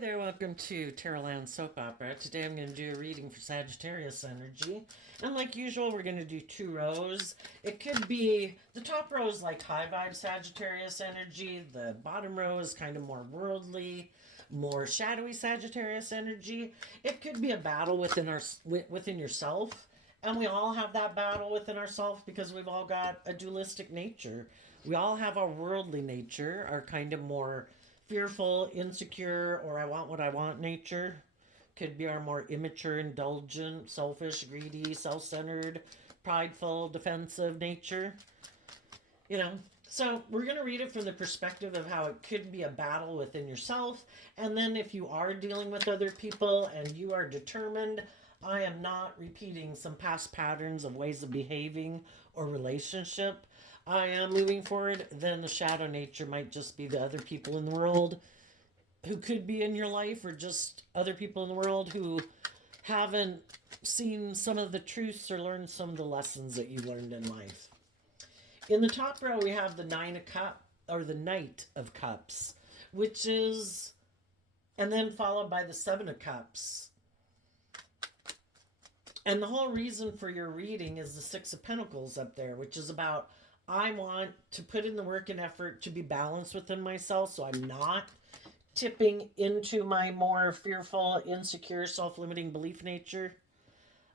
there, welcome to Terraland Soap Opera. Today I'm going to do a reading for Sagittarius energy. And like usual, we're going to do two rows. It could be, the top row is like high vibe Sagittarius energy. The bottom row is kind of more worldly, more shadowy Sagittarius energy. It could be a battle within yourself. And we all have that battle within ourselves because we've all got a dualistic nature. We all have our worldly nature, our kind of more fearful, insecure, or I want what I want nature. Could be our more immature, indulgent, selfish, greedy, self centered, prideful, defensive nature. You know, so we're going to read it from the perspective of how it could be a battle within yourself. And then if you are dealing with other people and you are determined, I am not repeating some past patterns of ways of behaving or relationship. I am moving forward, then the shadow nature might just be the other people in the world who could be in your life, or just other people in the world who haven't seen some of the truths or learned some of the lessons that you learned in life. In the top row, we have the Nine of Cups, or the Knight of Cups, which is, and then followed by the Seven of Cups. And the whole reason for your reading is the Six of Pentacles up there, which is about I want to put in the work and effort to be balanced within myself so I'm not tipping into my more fearful, insecure, self-limiting belief nature.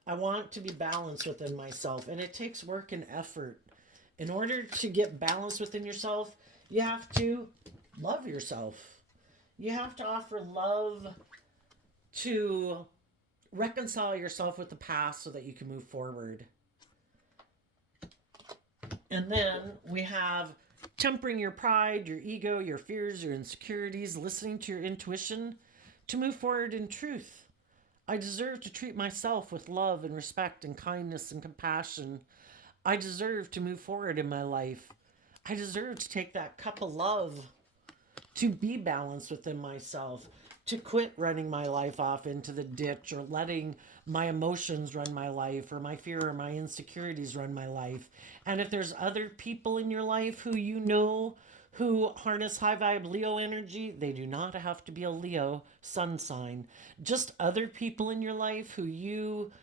I want to be balanced within myself, and it takes work and effort. In order to get balance within yourself, you have to love yourself. You have to offer love to reconcile yourself with the past so that you can move forward. And then we have tempering your pride, your ego, your fears, your insecurities, listening to your intuition to move forward in truth. I deserve to treat myself with love and respect and kindness and compassion. I deserve to move forward in my life. I deserve to take that cup of love to be balanced within myself, to quit running my life off into the ditch or letting my emotions run my life or my fear or my insecurities run my life. And if there's other people in your life who you know who harness high vibe Leo energy, they do not have to be a Leo sun sign. Just other people in your life who you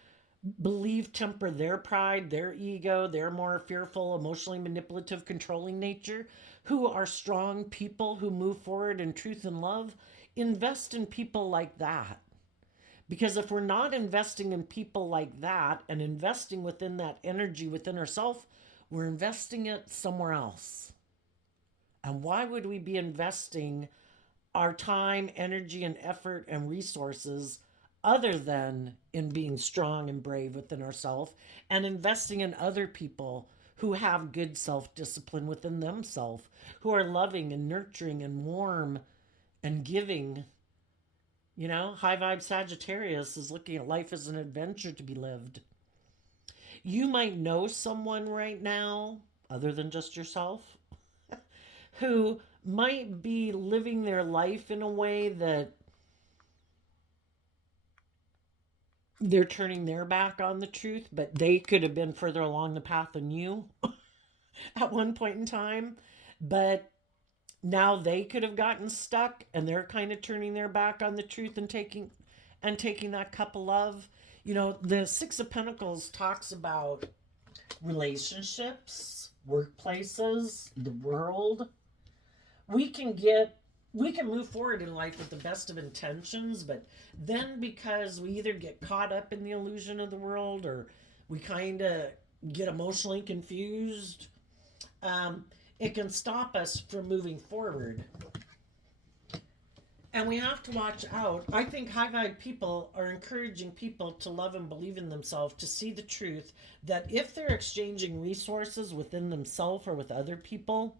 believe temper their pride, their ego, their more fearful, emotionally manipulative, controlling nature, who are strong people who move forward in truth and love. Invest in people like that. Because if we're not investing in people like that and investing within that energy within ourselves, we're investing it somewhere else. And why would we be investing our time, energy, and effort and resources other than in being strong and brave within ourselves and investing in other people who have good self-discipline within themselves, who are loving and nurturing and warm and giving? You know, high vibe Sagittarius is looking at life as an adventure to be lived. You might know someone right now, other than just yourself, who might be living their life in a way that they're turning their back on the truth, but they could have been further along the path than you at one point in time. But now they could have gotten stuck and they're kind of turning their back on the truth and taking that cup of love. You know, the Six of Pentacles talks about relationships, workplaces, the world. We can move forward in life with the best of intentions, but then because we either get caught up in the illusion of the world or we kind of get emotionally confused, it can stop us from moving forward. And we have to watch out. I think high vibe people are encouraging people to love and believe in themselves, to see the truth that if they're exchanging resources within themselves or with other people,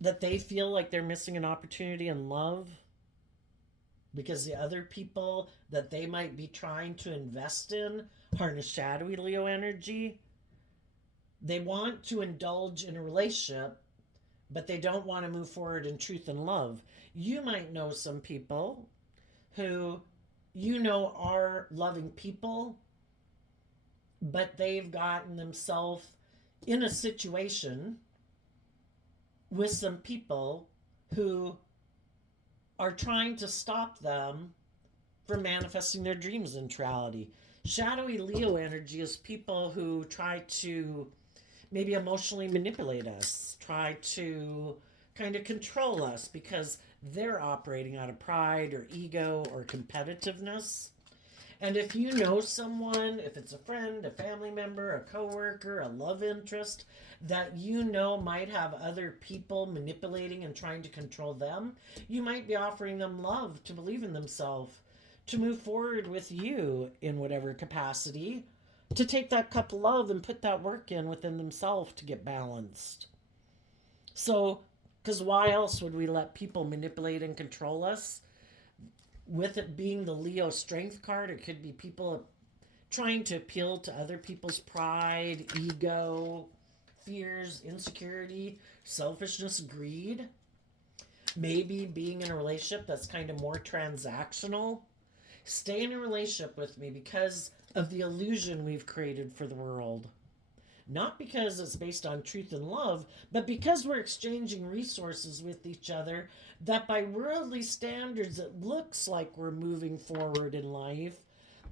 that they feel like they're missing an opportunity in love because the other people that they might be trying to invest in harness shadowy Leo energy. They want to indulge in a relationship, but they don't want to move forward in truth and love. You might know some people who you know are loving people, but they've gotten themselves in a situation with some people who are trying to stop them from manifesting their dreams into reality. Shadowy Leo energy is people who try to maybe emotionally manipulate us, try to kind of control us because they're operating out of pride or ego or competitiveness. And if you know someone, if it's a friend, a family member, a coworker, a love interest that you know might have other people manipulating and trying to control them, you might be offering them love to believe in themselves, to move forward with you in whatever capacity, to take that cup of love and put that work in within themselves to get balanced. So, because why else would we let people manipulate and control us? With it being the Leo strength card, it could be people trying to appeal to other people's pride, ego, fears, insecurity, selfishness, greed. Maybe being in a relationship that's kind of more transactional. Stay in a relationship with me because of the illusion we've created for the world. Not because it's based on truth and love, but because we're exchanging resources with each other that by worldly standards it looks like we're moving forward in life,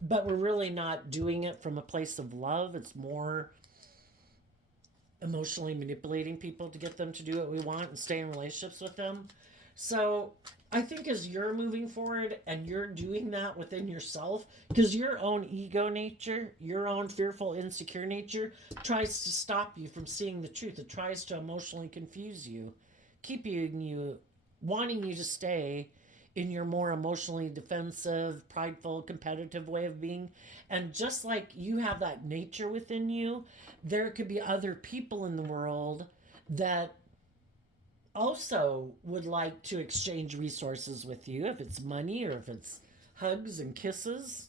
but we're really not doing it from a place of love. It's more emotionally manipulating people to get them to do what we want and stay in relationships with them. So I think as you're moving forward and you're doing that within yourself, because your own ego nature, your own fearful, insecure nature tries to stop you from seeing the truth. It tries to emotionally confuse you, keeping you, wanting you to stay in your more emotionally defensive, prideful, competitive way of being. And just like you have that nature within you, there could be other people in the world that also would like to exchange resources with you, if it's money or if it's hugs and kisses,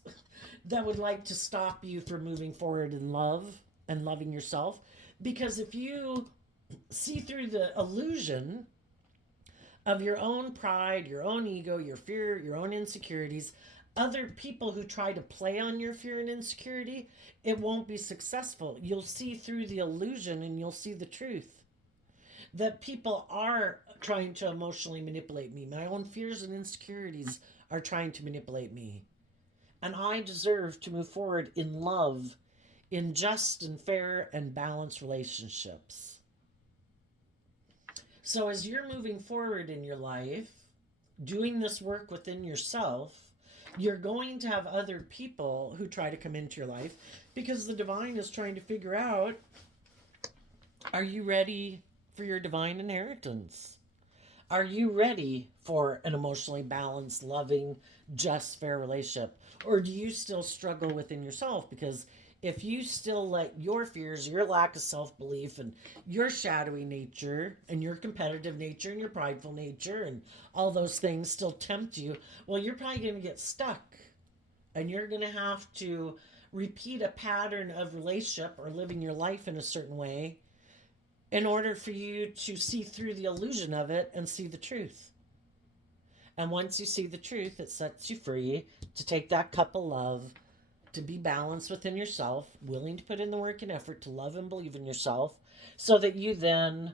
that would like to stop you from moving forward in love and loving yourself. Because if you see through the illusion of your own pride, your own ego, your fear, your own insecurities, other people who try to play on your fear and insecurity, it won't be successful. You'll see through the illusion and you'll see the truth that people are trying to emotionally manipulate me. My own fears and insecurities are trying to manipulate me. And I deserve to move forward in love, in just and fair and balanced relationships. So as you're moving forward in your life, doing this work within yourself, you're going to have other people who try to come into your life because the divine is trying to figure out, are you ready for your divine inheritance? Are you ready for an emotionally balanced, loving, just, fair relationship? Or do you still struggle within yourself? Because if you still let your fears, your lack of self belief, and your shadowy nature, and your competitive nature, and your prideful nature, and all those things still tempt you, well, you're probably going to get stuck. And you're going to have to repeat a pattern of relationship or living your life in a certain way in order for you to see through the illusion of it and see the truth. And once you see the truth, it sets you free to take that cup of love, to be balanced within yourself, willing to put in the work and effort to love and believe in yourself, so that you then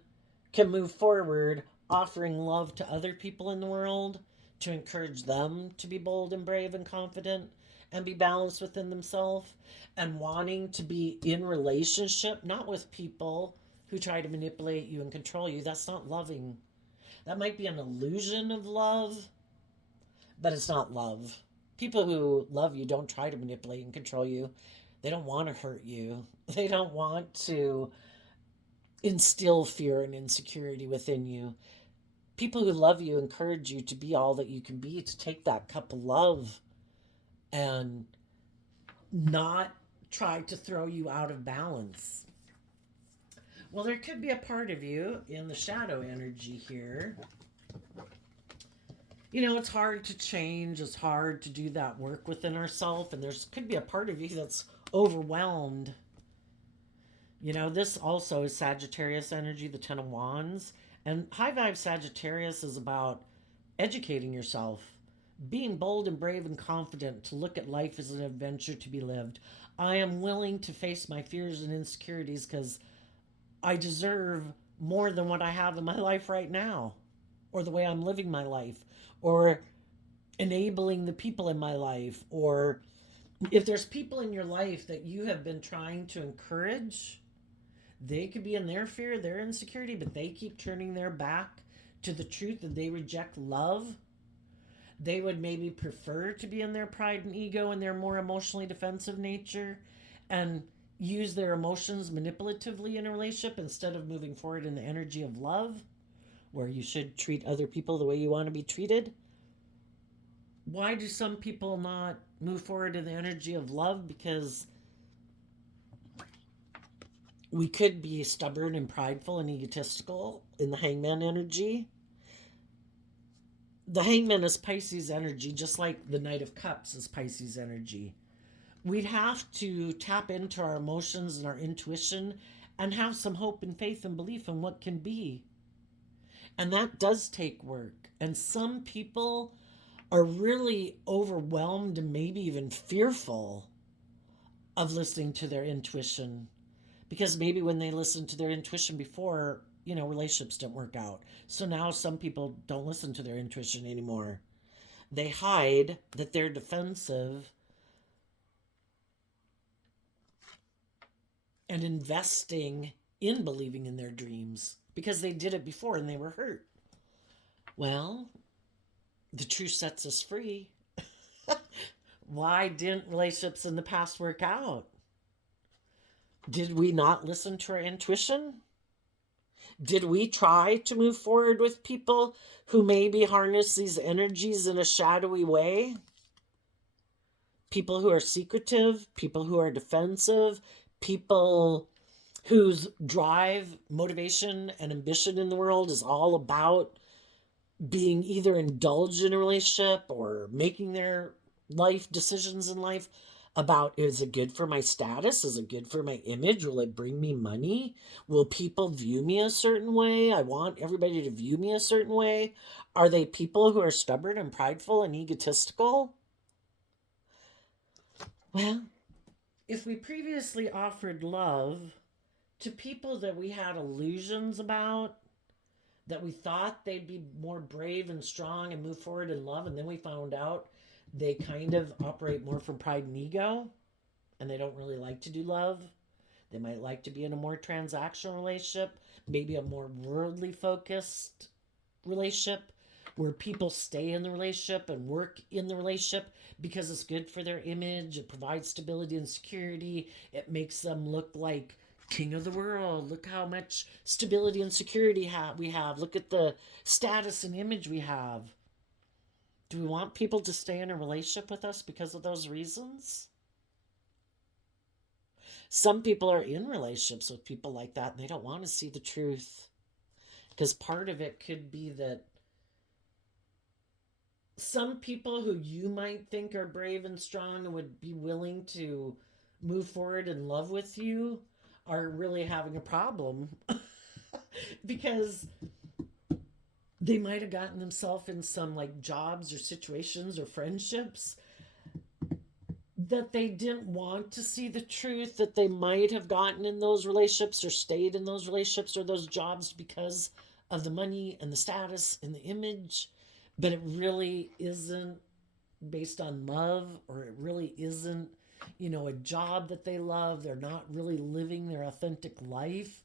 can move forward offering love to other people in the world, to encourage them to be bold and brave and confident and be balanced within themselves, and wanting to be in relationship, not with people who try to manipulate you and control you. That's not loving. That might be an illusion of love, but it's not love. People who love you don't try to manipulate and control you. They don't want to hurt you. They don't want to instill fear and insecurity within you. People who love you encourage you to be all that you can be, to take that cup of love and not try to throw you out of balance. Well, there could be a part of you in the shadow energy here. You know, it's hard to change. It's hard to do that work within ourselves. And there's could be a part of you that's overwhelmed. You know, this also is Sagittarius energy, the Ten of Wands. And high vibe Sagittarius is about educating yourself, being bold and brave and confident to look at life as an adventure to be lived. I am willing to face my fears and insecurities because I deserve more than what I have in my life right now. or the way I'm living my life, or enabling the people in my life, or if there's people in your life that you have been trying to encourage, they could be in their fear, their insecurity, but they keep turning their back to the truth and they reject love. They would maybe prefer to be in their pride and ego and their more emotionally defensive nature and use their emotions manipulatively in a relationship instead of moving forward in the energy of love, where you should treat other people the way you want to be treated. Why do some people not move forward in the energy of love? Because we could be stubborn and prideful and egotistical in the hangman energy. The hangman is Pisces energy, just like the Knight of Cups is Pisces energy. We'd have to tap into our emotions and our intuition and have some hope and faith and belief in what can be. And that does take work. And some people are really overwhelmed and maybe even fearful of listening to their intuition, because maybe when they listened to their intuition before, relationships didn't work out. So now some people don't listen to their intuition anymore. They hide that they're defensive and investing in believing in their dreams because they did it before and they were hurt. Well, the truth sets us free. Why didn't relationships in the past work out? Did we not listen to our intuition? Did we try to move forward with people who maybe harness these energies in a shadowy way? People who are secretive, people who are defensive, people whose drive, motivation, and ambition in the world is all about being either indulged in a relationship or making their life decisions in life about, is it good for my status? Is it good for my image? Will it bring me money? Will people view me a certain way? I want everybody to view me a certain way. Are they people who are stubborn and prideful and egotistical? Well, if we previously offered love to people that we had illusions about, that we thought they'd be more brave and strong and move forward in love, and then we found out they kind of operate more from pride and ego, and they don't really like to do love. They might like to be in a more transactional relationship, maybe a more worldly focused relationship where people stay in the relationship and work in the relationship because it's good for their image. It provides stability and security. It makes them look like king of the world. Look how much stability and security we have. Look at the status and image we have. Do we want people to stay in a relationship with us because of those reasons? Some people are in relationships with people like that and they don't want to see the truth. Because part of it could be that some people who you might think are brave and strong and would be willing to move forward in love with you are really having a problem because they might have gotten themselves in some like jobs or situations or friendships that they didn't want to see the truth, that they might have gotten in those relationships or stayed in those relationships or those jobs because of the money and the status and the image, but it really isn't based on love, or it really isn't, a job that they love. They're not really living their authentic life.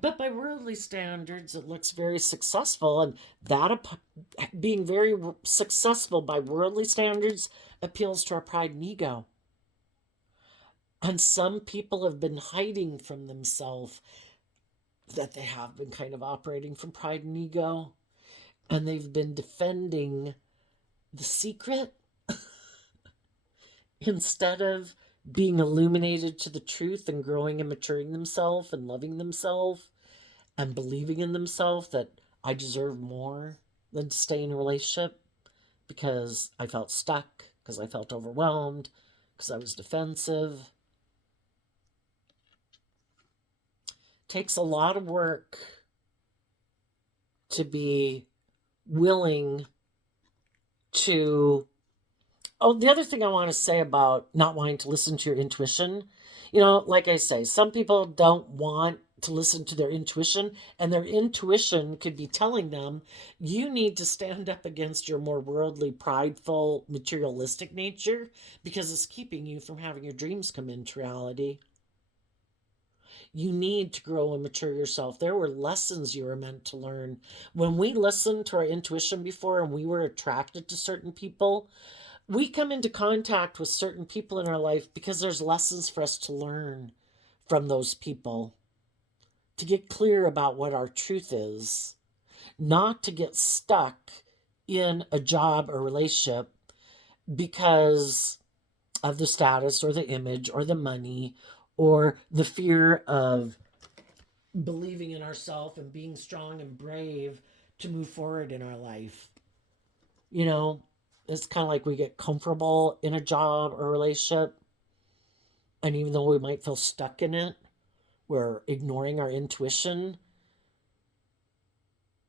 But by worldly standards, it looks very successful. And that being very successful by worldly standards appeals to our pride and ego. And some people have been hiding from themselves that they have been kind of operating from pride and ego. And they've been defending the secret instead of being illuminated to the truth and growing and maturing themselves and loving themselves and believing in themselves that I deserve more than to stay in a relationship because I felt stuck, because I felt overwhelmed, because I was defensive. It takes a lot of work to be willing to... Oh, the other thing I want to say about not wanting to listen to your intuition, like I say, some people don't want to listen to their intuition, and their intuition could be telling them you need to stand up against your more worldly, prideful, materialistic nature because it's keeping you from having your dreams come into reality. You need to grow and mature yourself. There were lessons you were meant to learn. When we listened to our intuition before and we were attracted to certain people, we come into contact with certain people in our life because there's lessons for us to learn from those people, to get clear about what our truth is, not to get stuck in a job or relationship because of the status or the image or the money or the fear of believing in ourselves and being strong and brave to move forward in our life. You know, it's kind of like we get comfortable in a job or relationship, and even though we might feel stuck in it, we're ignoring our intuition.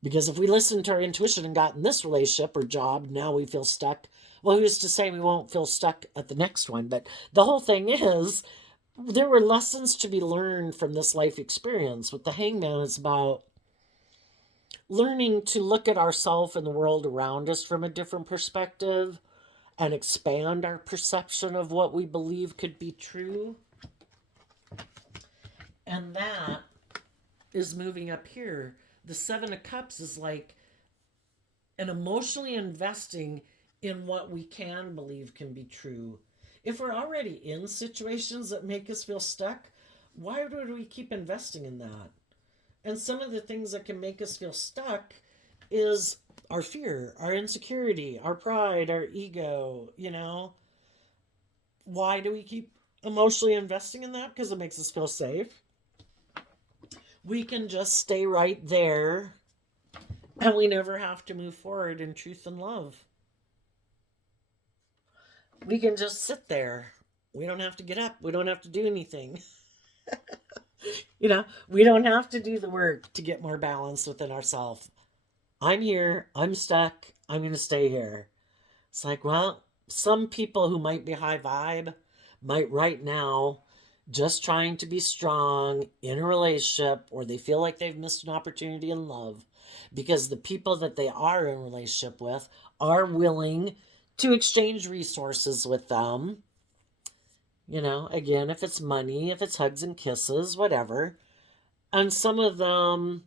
Because if we listened to our intuition and got in this relationship or job, now we feel stuck. Well, who's to say we won't feel stuck at the next one? But the whole thing is, there were lessons to be learned from this life experience. With the Hangman, it's about learning to look at ourselves and the world around us from a different perspective and expand our perception of what we believe could be true. And that is moving up here. The Seven of Cups is like an emotionally investing in what we can believe can be true. If we're already in situations that make us feel stuck, why would we keep investing in that? And some of the things that can make us feel stuck is our fear, our insecurity, our pride, our ego, you know. Why do we keep emotionally investing in that? Because it makes us feel safe. We can just stay right there and we never have to move forward in truth and love. We can just sit there. We don't have to get up. We don't have to do anything. You know, we don't have to do the work to get more balance within ourselves. I'm here. I'm stuck. I'm going to stay here. It's like, well, some people who might be high vibe might right now just trying to be strong in a relationship or they feel like they've missed an opportunity in love because the people that they are in a relationship with are willing to exchange resources with them. You know, again, if it's money, if it's hugs and kisses, whatever. And some of them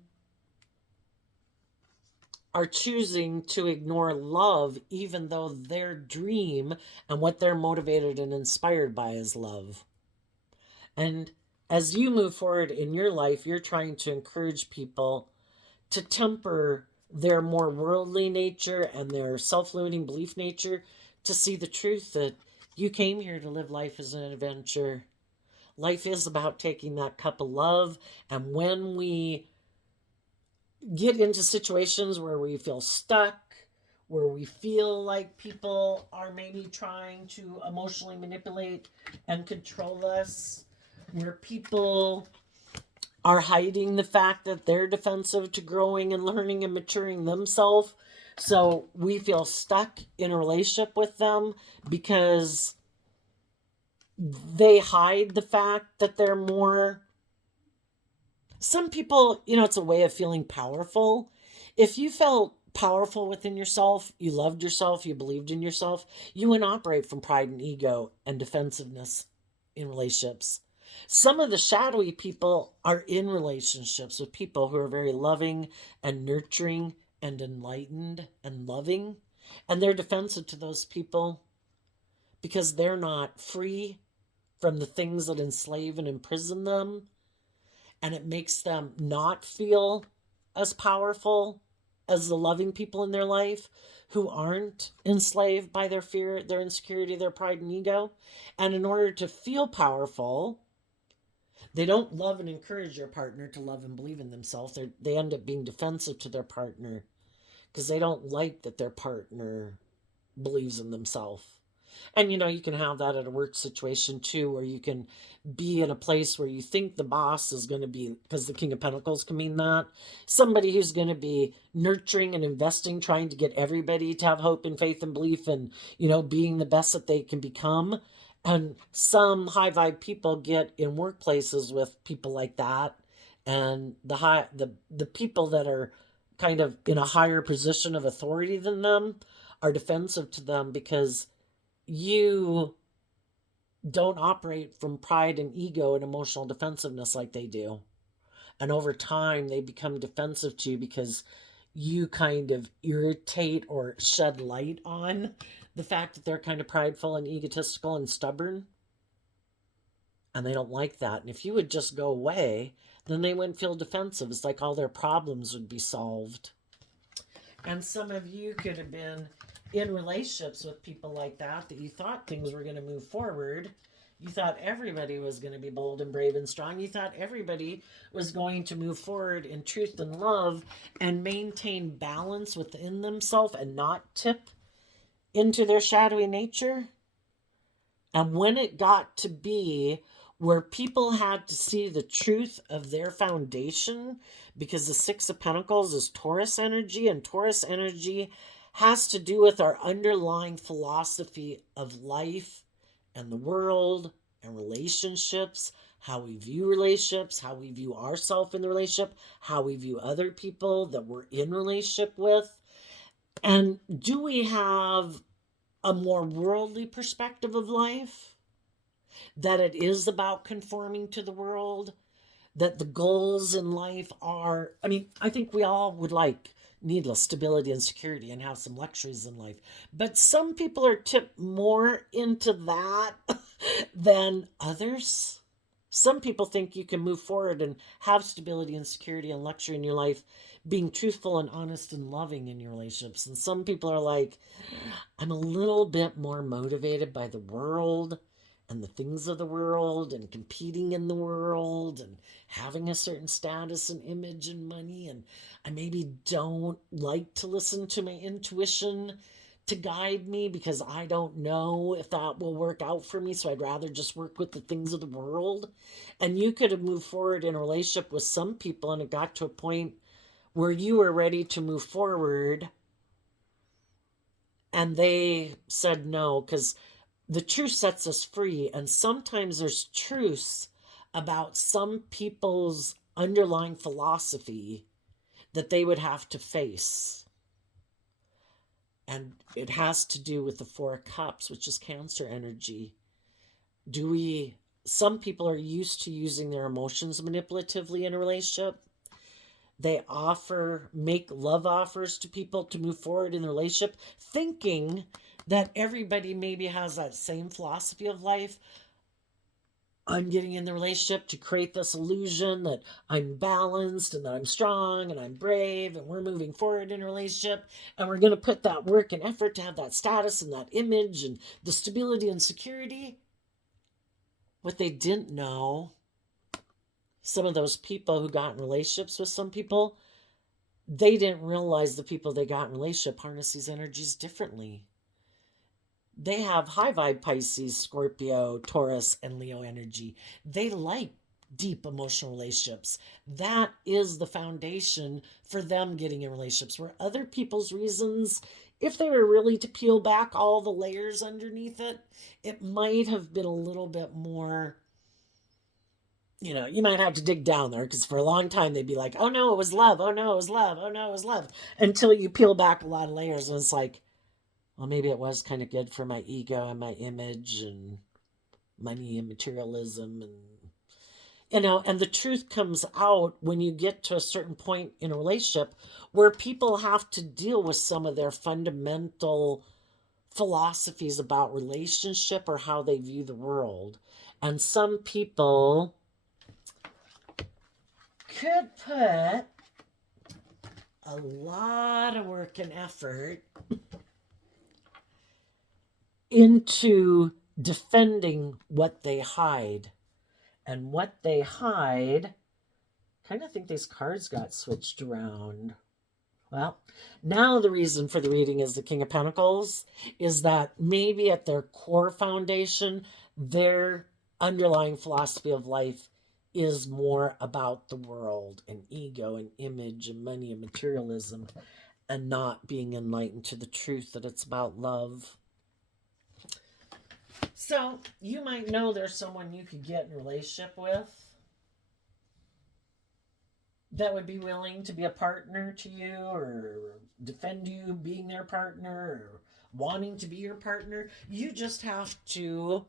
are choosing to ignore love, even though their dream and what they're motivated and inspired by is love. And as you move forward in your life, you're trying to encourage people to temper their more worldly nature and their self-limiting belief nature to see the truth that you came here to live life as an adventure. Life is about taking that cup of love. And when we get into situations where we feel stuck, where we feel like people are maybe trying to emotionally manipulate and control us, where people are hiding the fact that they're defensive to growing and learning and maturing themselves, so we feel stuck in a relationship with them because they hide the fact that they're more. Some people, you know, it's a way of feeling powerful. If you felt powerful within yourself, you loved yourself, you believed in yourself, you wouldn't operate from pride and ego and defensiveness in relationships. Some of the shadowy people are in relationships with people who are very loving and nurturing and enlightened and loving. And they're defensive to those people because they're not free from the things that enslave and imprison them. And it makes them not feel as powerful as the loving people in their life who aren't enslaved by their fear, their insecurity, their pride and ego. And in order to feel powerful, they don't love and encourage their partner to love and believe in themselves. They end up being defensive to their partner because they don't like that their partner believes in themselves. And, you know, you can have that at a work situation too, where you can be in a place where you think the boss is going to be, because the King of Pentacles can mean that, somebody who's going to be nurturing and investing, trying to get everybody to have hope and faith and belief and, you know, being the best that they can become. And some high vibe people get in workplaces with people like that. And the people that are kind of in a higher position of authority than them are defensive to them because you don't operate from pride and ego and emotional defensiveness like they do. And over time, they become defensive to you because you kind of irritate or shed light on the fact that they're kind of prideful and egotistical and stubborn. And they don't like that. And if you would just go away, then they wouldn't feel defensive. It's like all their problems would be solved. And some of you could have been in relationships with people like that you thought things were going to move forward. You thought everybody was going to be bold and brave and strong. You thought everybody was going to move forward in truth and love and maintain balance within themselves and not tip into their shadowy nature. And when it got to be where people had to see the truth of their foundation, because the Six of Pentacles is Taurus energy, and Taurus energy has to do with our underlying philosophy of life and the world and relationships, how we view relationships, how we view ourselves in the relationship, how we view other people that we're in relationship with. And do we have a more worldly perspective of life? That it is about conforming to the world? That the goals in life are, I mean, I think we all would like needless stability and security and have some luxuries in life. But some people are tipped more into that than others. Some people think you can move forward and have stability and security and luxury in your life, being truthful and honest and loving in your relationships. And some people are like, I'm a little bit more motivated by the world and the things of the world and competing in the world and having a certain status and image and money. And I maybe don't like to listen to my intuition to guide me because I don't know if that will work out for me. So I'd rather just work with the things of the world. And you could have moved forward in a relationship with some people and it got to a point where you were ready to move forward and they said no, because the truth sets us free. And sometimes there's truths about some people's underlying philosophy that they would have to face. And it has to do with the Four of Cups, which is Cancer energy. Some people are used to using their emotions manipulatively in a relationship. They make love offers to people to move forward in the relationship, thinking that everybody maybe has that same philosophy of life. I'm getting in the relationship to create this illusion that I'm balanced and that I'm strong and I'm brave and we're moving forward in a relationship and we're going to put that work and effort to have that status and that image and the stability and security. What they didn't know, some of those people who got in relationships with some people, they didn't realize the people they got in relationship harness these energies differently. They have high vibe Pisces, Scorpio, Taurus, and Leo energy. They like deep emotional relationships. That is the foundation for them getting in relationships. Where other people's reasons, if they were really to peel back all the layers underneath it, it might have been a little bit more, you might have to dig down there because for a long time they'd be like, oh no, it was love. Oh no, it was love. Oh no, it was love. Until you peel back a lot of layers and it's like, well, maybe it was kind of good for my ego and my image and money and materialism. And the truth comes out when you get to a certain point in a relationship where people have to deal with some of their fundamental philosophies about relationship or how they view the world. And some people could put a lot of work and effort into defending what they hide. And what they hide, kind of think these cards got switched around. Well, now the reason for the reading is the King of Pentacles, is that maybe at their core foundation, their underlying philosophy of life is more about the world and ego and image and money and materialism and not being enlightened to the truth that it's about love. So you might know there's someone you could get in a relationship with. that would be willing to be a partner to you or defend you being their partner or wanting to be your partner. You just have to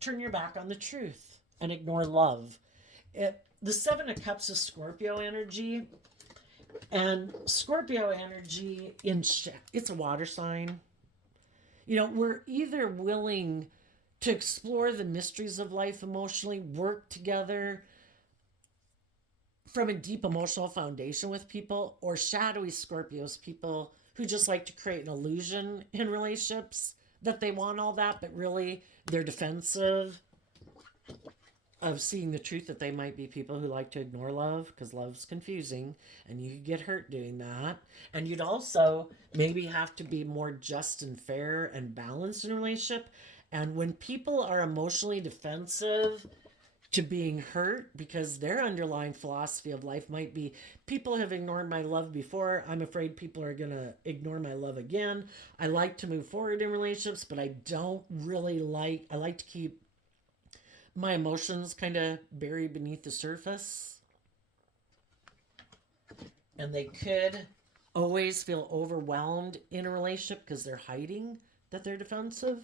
turn your back on the truth and ignore love. The Seven of Cups is Scorpio energy, and Scorpio energy it's a water sign. We're either willing to explore the mysteries of life emotionally, work together from a deep emotional foundation with people, or shadowy Scorpios, people who just like to create an illusion in relationships that they want all that, but really they're defensive of seeing the truth that they might be people who like to ignore love because love's confusing and you could get hurt doing that. And you'd also maybe have to be more just and fair and balanced in a relationship. And when people are emotionally defensive to being hurt because their underlying philosophy of life might be, people have ignored my love before, I'm afraid people are going to ignore my love again. I like to move forward in relationships, but I like to keep my emotions kind of buried beneath the surface. And they could always feel overwhelmed in a relationship because they're hiding that they're defensive.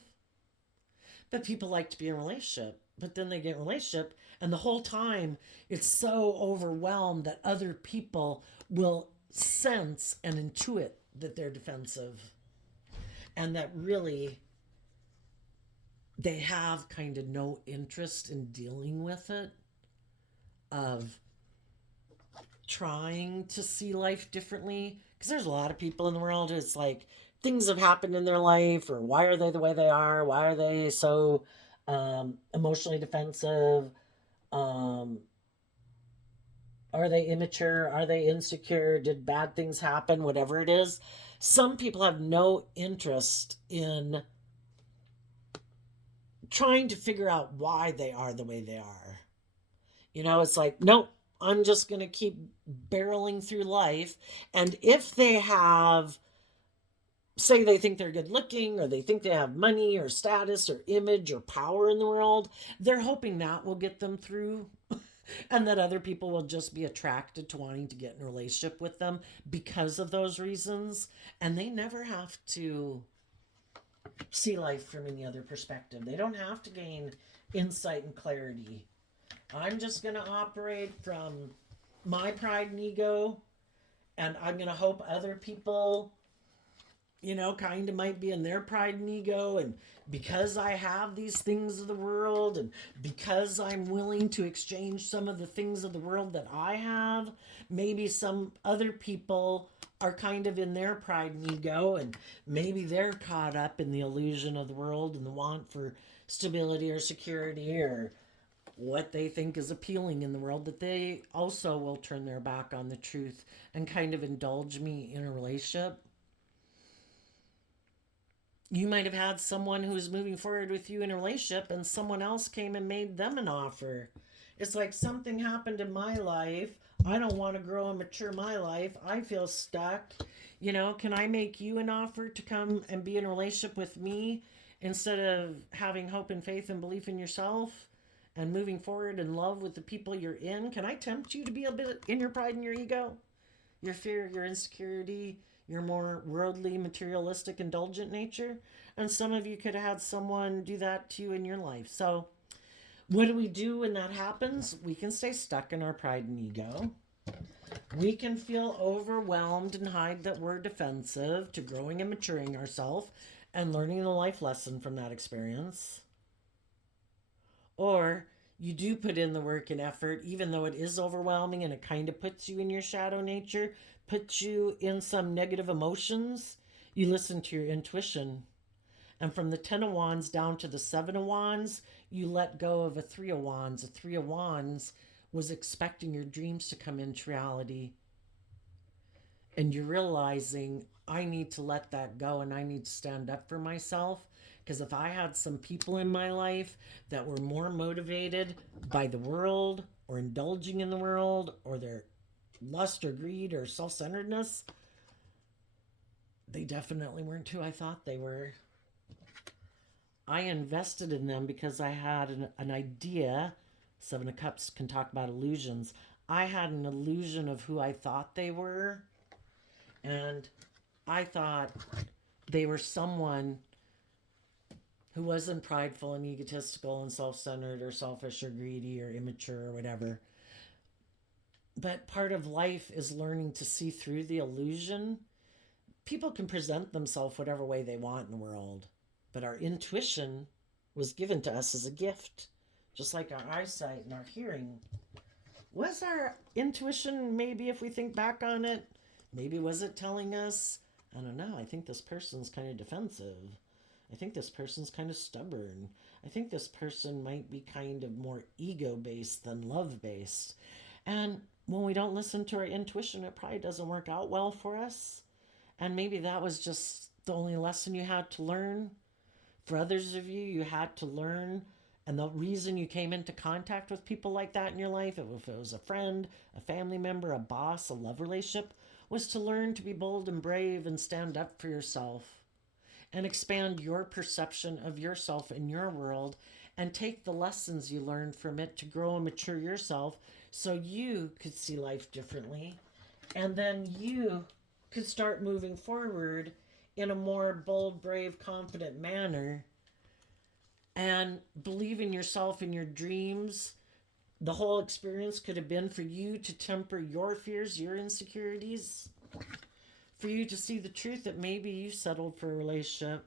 But people like to be in a relationship, but then they get in a relationship and the whole time it's so overwhelmed that other people will sense and intuit that they're defensive, and that really they have kind of no interest in dealing with it, of trying to see life differently. Because there's a lot of people in the world, it's like things have happened in their life, or why are they the way they are? Why are they so emotionally defensive? Are they immature? Are they insecure? Did bad things happen? Whatever it is. Some people have no interest in trying to figure out why they are the way they are. It's like, nope, I'm just going to keep barreling through life. And if they have, say, they think they're good looking, or they think they have money or status or image or power in the world, they're hoping that will get them through. And that other people will just be attracted to wanting to get in a relationship with them because of those reasons. And they never have to see life from any other perspective. They don't have to gain insight and clarity. I'm just going to operate from my pride and ego, and I'm going to hope other people, kind of might be in their pride and ego. And because I have these things of the world, and because I'm willing to exchange some of the things of the world that I have, maybe some other people are kind of in their pride and ego, and maybe they're caught up in the illusion of the world and the want for stability or security or what they think is appealing in the world, that they also will turn their back on the truth and kind of indulge me in a relationship. You might have had someone who was moving forward with you in a relationship and someone else came and made them an offer. It's like, something happened in my life. I don't want to grow and mature my life. I feel stuck. Can I make you an offer to come and be in a relationship with me instead of having hope and faith and belief in yourself and moving forward in love with the people you're in? Can I tempt you to be a bit in your pride and your ego, your fear, your insecurity, your more worldly, materialistic, indulgent nature? And some of you could have had someone do that to you in your life. So what do we do when that happens? We can stay stuck in our pride and ego. We can feel overwhelmed and hide that we're defensive to growing and maturing ourselves and learning the life lesson from that experience. Or you do put in the work and effort, even though it is overwhelming and it kind of puts you in your shadow nature, puts you in some negative emotions. You listen to your intuition. And from the 10 of Wands down to the 7 of Wands, you let go of a 3 of Wands. A 3 of Wands was expecting your dreams to come into reality. And you're realizing, I need to let that go and I need to stand up for myself. Because if I had some people in my life that were more motivated by the world or indulging in the world or their lust or greed or self-centeredness, they definitely weren't who I thought they were. I invested in them because I had an idea. Seven of Cups can talk about illusions. I had an illusion of who I thought they were. And I thought they were someone who wasn't prideful and egotistical and self-centered or selfish or greedy or immature or whatever. But part of life is learning to see through the illusion. People can present themselves whatever way they want in the world, but our intuition was given to us as a gift, just like our eyesight and our hearing. Was our intuition, maybe if we think back on it, maybe was it telling us, I don't know, I think this person's kind of defensive. I think this person's kind of stubborn. I think this person might be kind of more ego-based than love-based. And when we don't listen to our intuition, it probably doesn't work out well for us. And maybe that was just the only lesson you had to learn. For others of you, you had to learn. And the reason you came into contact with people like that in your life, if it was a friend, a family member, a boss, a love relationship, was to learn to be bold and brave and stand up for yourself and expand your perception of yourself in your world and take the lessons you learned from it to grow and mature yourself so you could see life differently. And then you could start moving forward in a more bold, brave, confident manner and believe in yourself and your dreams. The whole experience could have been for you to temper your fears, your insecurities, for you to see the truth that maybe you settled for a relationship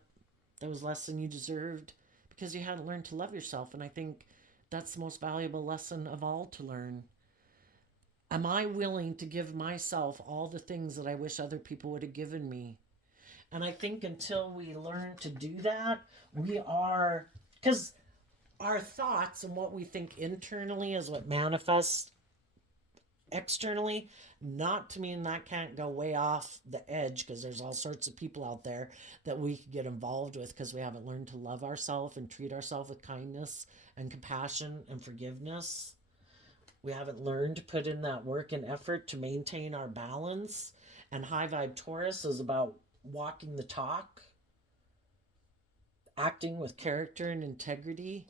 that was less than you deserved because you hadn't learned to love yourself. And I think that's the most valuable lesson of all to learn. Am I willing to give myself all the things that I wish other people would have given me? And I think until we learn to do that, we are, because our thoughts and what we think internally is what manifests externally. Not to mean that can't go way off the edge, because there's all sorts of people out there that we could get involved with because we haven't learned to love ourselves and treat ourselves with kindness and compassion and forgiveness. We haven't learned to put in that work and effort to maintain our balance. And high vibe Taurus is about walking the talk, acting with character and integrity.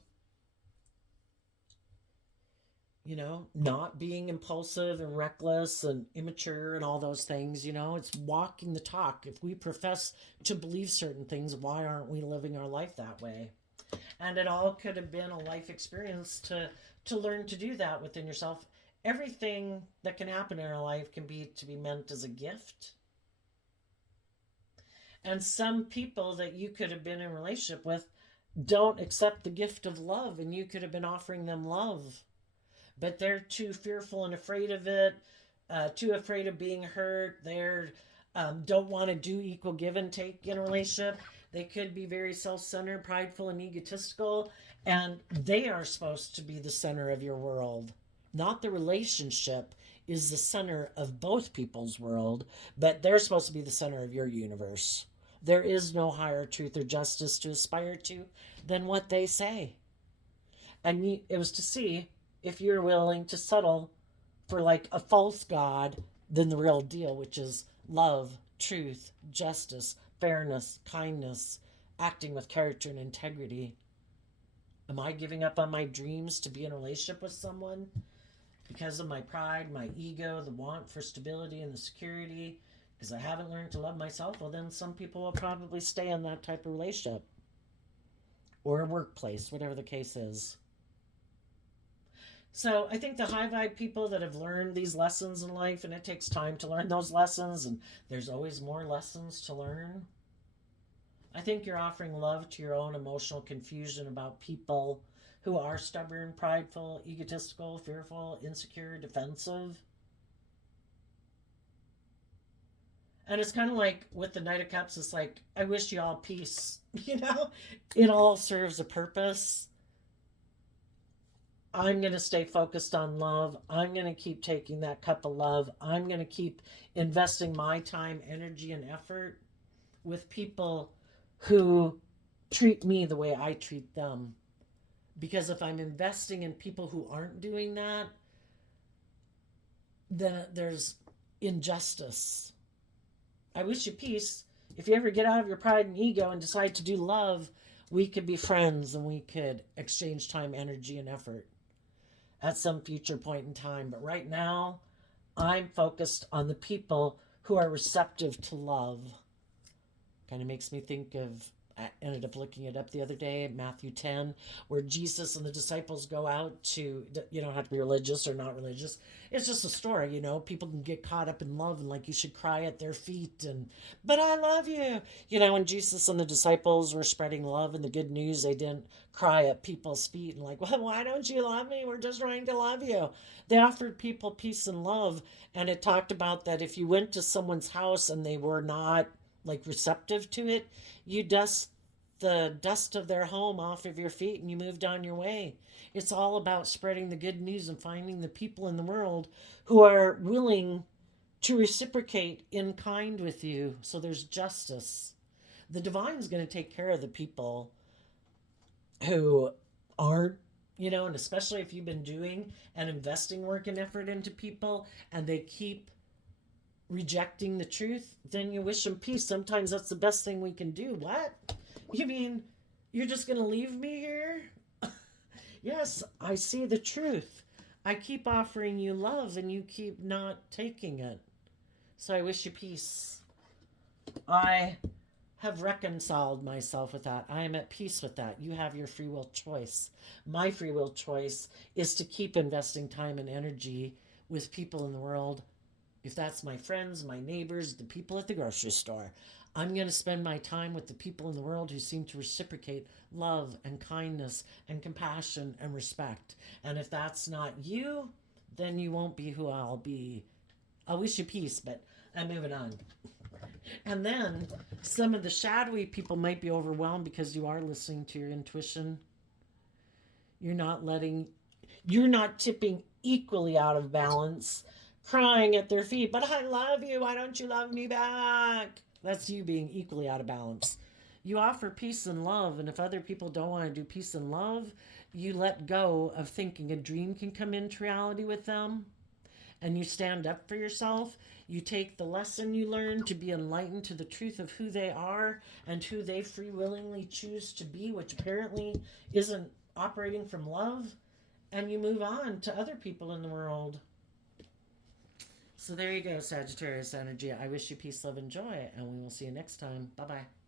You know, not being impulsive and reckless and immature and all those things. You know, it's walking the talk. If we profess to believe certain things, why aren't we living our life that way? And it all could have been a life experience to learn to do that within yourself. Everything that can happen in our life can be to be meant as a gift. And some people that you could have been in a relationship with don't accept the gift of love, and you could have been offering them love. But they're too fearful and afraid of it, too afraid of being hurt. They don't want to do equal give and take in a relationship. They could be very self-centered, prideful, and egotistical, and they are supposed to be the center of your world. Not the relationship is the center of both people's world, but they're supposed to be the center of your universe. There is no higher truth or justice to aspire to than what they say. And it was to see if you're willing to settle for like a false god than the real deal, which is love, truth, justice, fairness, kindness, acting with character and integrity. Am I giving up on my dreams to be in a relationship with someone because of my pride, my ego, the want for stability and the security, because I haven't learned to love myself? Well, then some people will probably stay in that type of relationship or a workplace, whatever the case is. So I think the high vibe people that have learned these lessons in life, and it takes time to learn those lessons, and there's always more lessons to learn. I think you're offering love to your own emotional confusion about people who are stubborn, prideful, egotistical, fearful, insecure, defensive. And it's kind of like with the Knight of Cups, it's like, I wish you all peace. You know, it all serves a purpose. I'm going to stay focused on love. I'm going to keep taking that cup of love. I'm going to keep investing my time, energy, and effort with people who treat me the way I treat them. Because if I'm investing in people who aren't doing that, then there's injustice. I wish you peace. If you ever get out of your pride and ego and decide to do love, we could be friends and we could exchange time, energy, and effort. at some future point in time. But right now, I'm focused on the people who are receptive to love. Kind of makes me think of, I ended up looking it up the other day, Matthew 10, where Jesus and the disciples go out to, you don't have to be religious or not religious. It's just a story, people can get caught up in love and like you should cry at their feet but I love you. When Jesus and the disciples were spreading love and the good news, they didn't cry at people's feet and like, well, why don't you love me? We're just trying to love you. They offered people peace and love. And it talked about that if you went to someone's house and they were not like receptive to it, you dust the dust of their home off of your feet and you moved on your way. It's all about spreading the good news and finding the people in the world who are willing to reciprocate in kind with you. So there's justice. The divine's going to take care of the people who aren't, and especially if you've been doing and investing work and effort into people and they keep rejecting the truth, then you wish them peace. Sometimes that's the best thing we can do. What? You mean you're just going to leave me here? Yes, I see the truth. I keep offering you love and you keep not taking it. So I wish you peace. I have reconciled myself with that. I am at peace with that. You have your free will choice. My free will choice is to keep investing time and energy with people in the world. If that's my friends, my neighbors, the people at the grocery store, I'm going to spend my time with the people in the world who seem to reciprocate love and kindness and compassion and respect. And if that's not you, then you won't be who I'll be. I wish you peace, but I'm moving on. And then some of the shadowy people might be overwhelmed because you are listening to your intuition. You're not tipping equally out of balance, crying at their feet, but I love you, why don't you love me back? That's you being equally out of balance. You offer peace and love, and if other people don't want to do peace and love, you let go of thinking a dream can come into reality with them, and you stand up for yourself. You take the lesson you learned to be enlightened to the truth of who they are and who they free willingly choose to be, which apparently isn't operating from love, and you move on to other people in the world. So there you go, Sagittarius energy. I wish you peace, love, and joy, and we will see you next time. Bye-bye.